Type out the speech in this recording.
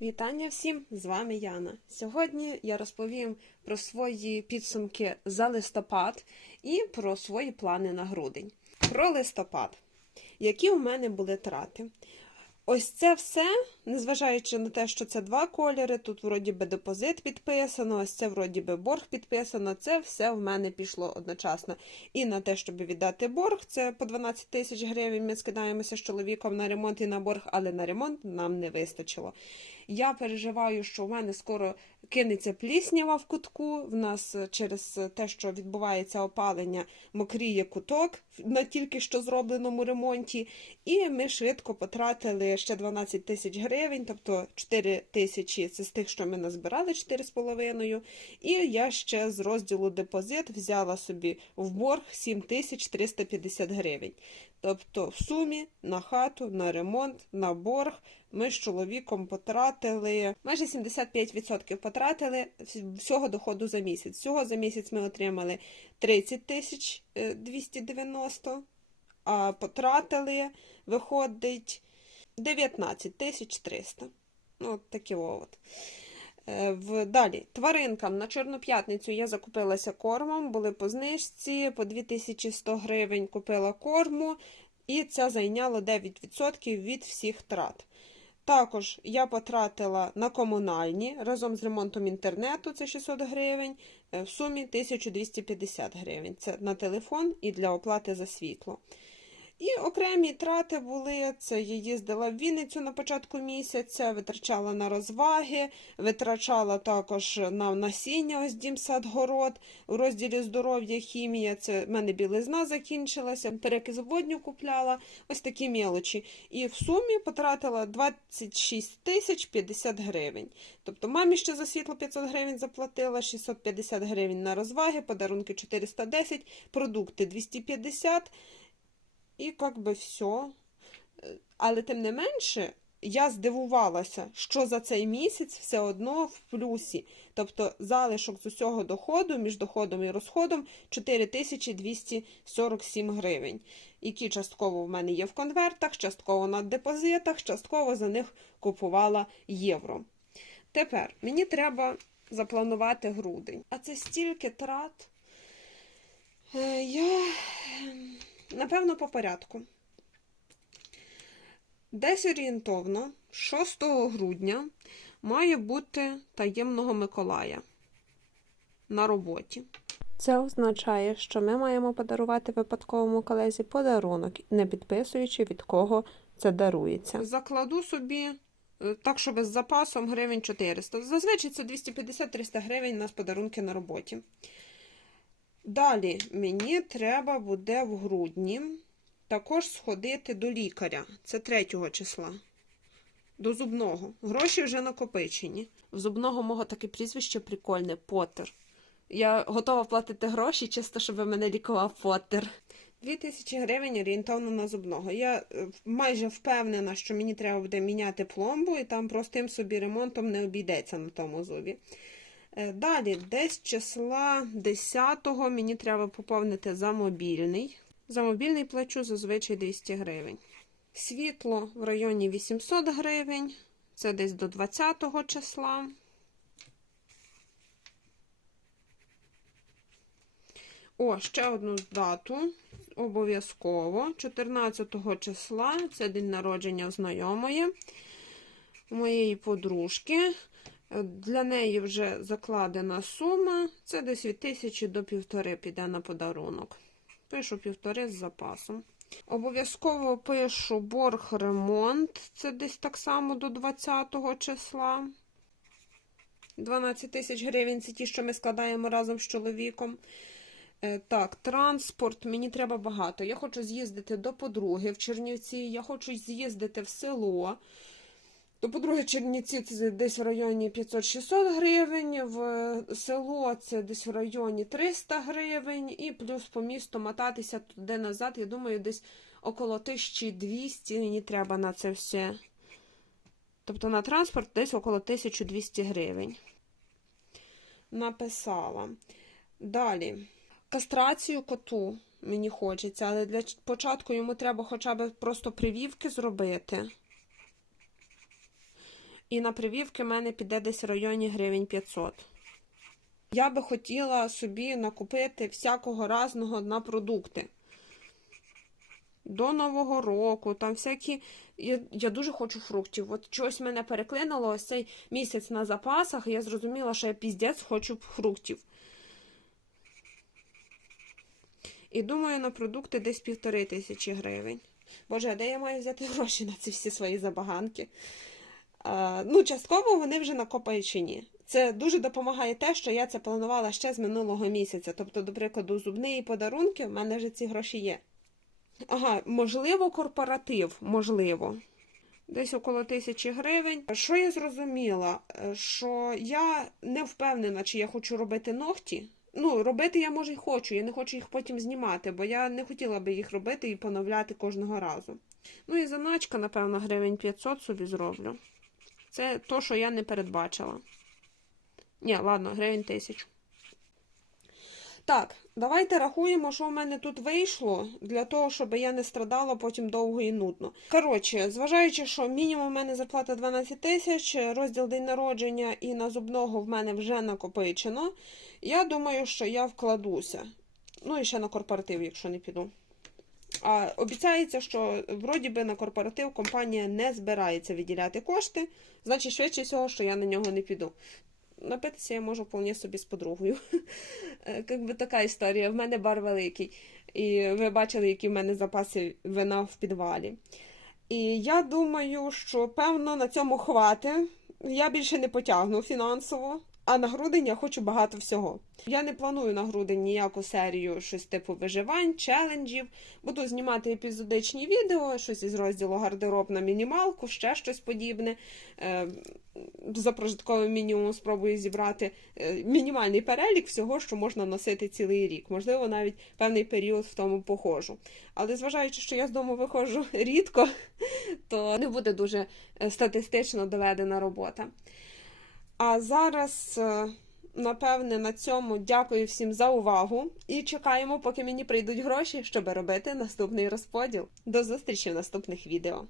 Вітання всім! З вами Яна. Сьогодні я розповім про свої підсумки за листопад і про свої плани на грудень. Про листопад. Які у мене були трати? Ось це все, незважаючи на те, що це два кольори, тут вроді би депозит підписано, ось це вроді би борг підписано. Це все в мене пішло одночасно. І на те, щоб віддати борг, це по 12 тисяч гривень. Ми скидаємося з чоловіком на ремонт і на борг, але на ремонт нам не вистачило. Я переживаю, що в мене скоро кинеться пліснява в кутку. В нас е, через те, що відбувається опалення, мокріє куток на тільки що зробленому ремонті. І ми швидко потратили ще 12 тисяч гривень, тобто 4 тисячі це з тих, що ми назбирали 4,5. І я ще з розділу депозит взяла собі в борг 7 тисяч 350 гривень. Тобто, в сумі на хату, на ремонт, на борг ми з чоловіком потратили майже 75% потратили всього доходу за місяць. Всього за місяць ми отримали 30 тисяч е, 290, а потратили, виходить, 19 тисяч 300. Ну, от такі от. Е, В далі тваринкам на Чорну п'ятницю я закупилася кормом, були по знижці, по 2100 гривень купила корму, і це зайняло 9% від всіх трат. Також я потратила на комунальні разом з ремонтом інтернету, це 600 гривень, е, в сумі 1250 гривень. Це на телефон і для оплати за світло. І окремі трати були: це я їздила в Вінницю на початку місяця, витрачала на розваги, витрачала також на насіння, ось Дімсадгород, у розділі здоров'я, хімія. Це в мене білизна закінчилася, перекис водню купляла, ось такі мелочі. І в сумі потратила 26 тисяч 50 гривень. Тобто мамі ще за світло 500 гривень заплатила, 650 гривень на розваги, подарунки 410, продукти 250 і як би все. Але тим не менше, я здивувалася, що за цей місяць все одно в плюсі. Тобто залишок з усього доходу між доходом і розходом 4247 гривень, які частково в мене є в конвертах, частково на депозитах, частково за них купувала євро. Тепер мені треба запланувати грудень. А це стільки трат. Е, Я Напевно, по порядку. Десь орієнтовно, 6 грудня, має бути таємного Миколая на роботі. Це означає, що ми маємо подарувати випадковому колезі подарунок, не підписуючи, від кого це дарується. Закладу собі е, так, щоб з запасом гривень 400. Зазвичай це 250-300 гривень у нас подарунки на роботі. Далі мені треба буде в грудні також сходити до лікаря. Це 3 числа. До зубного. Гроші вже накопичені. В зубного мого таке прізвище прикольне Поттер. Я готова платити гроші, чисто, щоб мене лікував Поттер. 2000 гривень орієнтовно на зубного. Я е, майже впевнена, що мені треба буде міняти пломбу, і там простим собі ремонтом не обійдеться на тому зубі. Е, Далі, десь числа 10-го мені треба поповнити за мобільний. За мобільний плачу зазвичай 200 гривень. Світло в районі 800 гривень. Це десь до 20-го числа. О, ще одну дату. Обов'язково. 14 числа це день народження знайомої моєї подружки. Для неї вже закладена сума. Це десь від тисячі до півтори піде на подарунок. Пишу півтори з запасом. Обов'язково пишу борг ремонт. Це десь так само до 20 числа. 12 тисяч гривень це ті, що ми складаємо разом з чоловіком. Е, Так, транспорт, мені треба багато. Я хочу з'їздити до подруги в Чернівці, я хочу з'їздити в село. До подруги Чернівці це десь в районі 500-600 гривень, в село це десь в районі 300 гривень, і плюс по місту мотатися туди назад, я думаю, десь около 1200 мені треба на це все. Тобто на транспорт десь около 1200 гривень. Написала. Далі. Кастрацію коту мені хочеться, але для початку йому треба хоча б просто привівки зробити. І на привівки в мене піде десь в районі гривень 500. Я би хотіла собі накупити всякого разного на продукти. До Нового року, там всякі. Я, я дуже хочу фруктів. От чогось мене переклинило ось цей місяць на запасах, і я зрозуміла, що я піздець хочу фруктів. І думаю, на продукти десь півтори тисячі гривень. Боже, а де я маю взяти гроші на ці всі свої забаганки? Ну, частково вони вже накопичені. Це дуже допомагає те, що я це планувала ще з минулого місяця. Тобто, до прикладу, зубні подарунки, в мене вже ці гроші є. Ага, можливо, корпоратив, можливо. Десь около тисячі гривень. Що я зрозуміла? Е, Що я не впевнена, чи я хочу робити ногті. Ну, робити я може й хочу, я не хочу їх потім знімати, бо я не хотіла би їх робити і поновляти кожного разу. Ну і заначка, напевно, гривень 500 собі зроблю. Це то, що я не передбачила. Ні, ладно, гривень тисячу. Так, давайте рахуємо, що в мене тут вийшло, для того, щоб я не страдала потім довго і нудно. Коротше, зважаючи, що мінімум в мене зарплата 12 тисяч, розділ день народження і на зубного в мене вже накопичено. Я думаю, що я вкладуся. Ну і ще на корпоратив, якщо не піду. А обіцяється, що вроді би на корпоратив компанія не збирається виділяти кошти, значить, швидше всього, що я на нього не піду. Напитися я можу вполне собі з подругою. Е, Як би така історія. В мене бар великий. І ви бачили, які в мене запаси вина в підвалі. І я думаю, що певно на цьому хвати. Я більше не потягну фінансово. А на грудень я хочу багато всього. Я не планую на грудень ніяку серію щось типу виживань, челенджів. Буду знімати епізодичні відео, щось із розділу гардероб на мінімалку, ще щось подібне. За прожитковим мінімумом спробую зібрати е, мінімальний перелік всього, що можна носити цілий рік. Можливо, навіть певний період в тому похожу. Але зважаючи, що я з дому виходжу рідко, то не буде дуже е, статистично доведена робота. А зараз, е, напевне, на цьому дякую всім за увагу і чекаємо, поки мені прийдуть гроші, щоб робити наступний розподіл. До зустрічі в наступних відео.